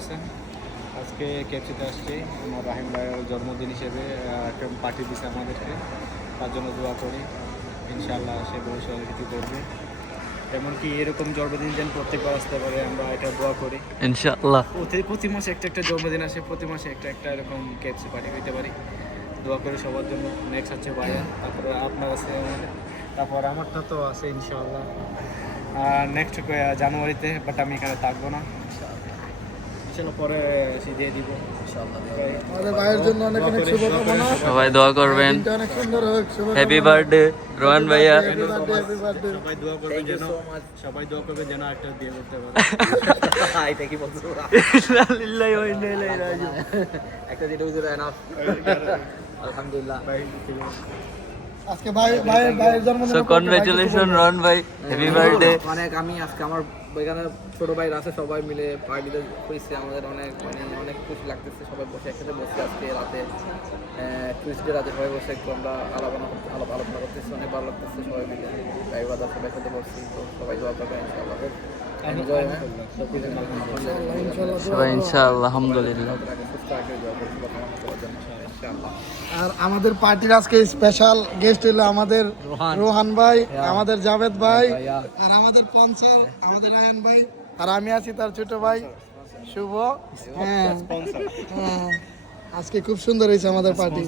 আছেন? আজকে কেপসিতে আসছি আমার রাহিম ভাইয়ের জন্মদিন হিসেবে একটা পার্টি দিছে আমাদেরকে, তার জন্য দোয়া করি ইনশাআল্লাহ সে ভবিষ্যতে কিছু করবে, এমনকি এরকম জন্মদিন যেন প্রত্যেকবার আসতে পারে, আমরা এটা দোয়া করি ইনশাআল্লাহ। প্রতি মাসে একটা জন্মদিন আসে, প্রতি মাসে একটা এরকম কেপসি পার্টি হইতে পারি, দোয়া করি সবার জন্য। নেক্সট হচ্ছে ভাইয়া, তারপরে আপনার আছে আমাদের, তারপর আমারটা তো আছে ইনশাআল্লাহ নেক্সট জানুয়ারিতে, বাট আমি এখানে থাকবো না ইনশাআল্লাহ, পরে এসে দিয়ে দিব ইনশাআল্লাহ। আমাদের ভাইয়ের জন্য অনেক অনেক শুভকামনা, সবাই দোয়া করবেন। দিনটা অনেক সুন্দর হোক। হ্যাপি বার্থডে রোহান ভাইয়া। Happy birthday. সবাই দোয়া করবে যেন, সবাই দোয়া করবে যেন একটা দিয়ে করতে পারে। এটা কি বলছো? লিল্লাহি ওয়া ইন্না ইলাইহি রাজিউন। একটা যেটা বুঝে এনাফ আলহামদুলিল্লাহ। আজকে ভাইয়ের জন্মদিন। সো কনগ্রাচুলেশন রোহান ভাই, হ্যাপি বার্থডে। অনেক আমি আজকে আমার ওইখানে ছোট ভাইরা আছে, সবাই মিলে পার্টিতে হয়েছে, আমাদের অনেক অনেক খুশি লাগতেছে। সবাই বসে একসাথে বসে আজকে রাতে, টুইসডে রাতে সবাই বসে একটু আমরা আলোচনা করতেছি, অনেক ভালো লাগতেছে। সবাই মিলে ভাই বাদা সবাই একসাথে বসছি, তো সবাই দোয়া করবে ইনশাআল্লাহ। এনজয় সবাই ইনশাআল্লাহ আলহামদুলিল্লাহ। আর আমাদের পার্টির আজকে স্পেশাল গেস্ট হলো আমাদের রোহান ভাই, আমাদের জাভেদ ভাই, আর আমাদের স্পন্সর আমাদের রায়হান ভাই, আর আমি আছি তার ছোট ভাই শুভ। হ্যাঁ, আজকে খুব সুন্দর হয়েছে আমাদের পার্টি।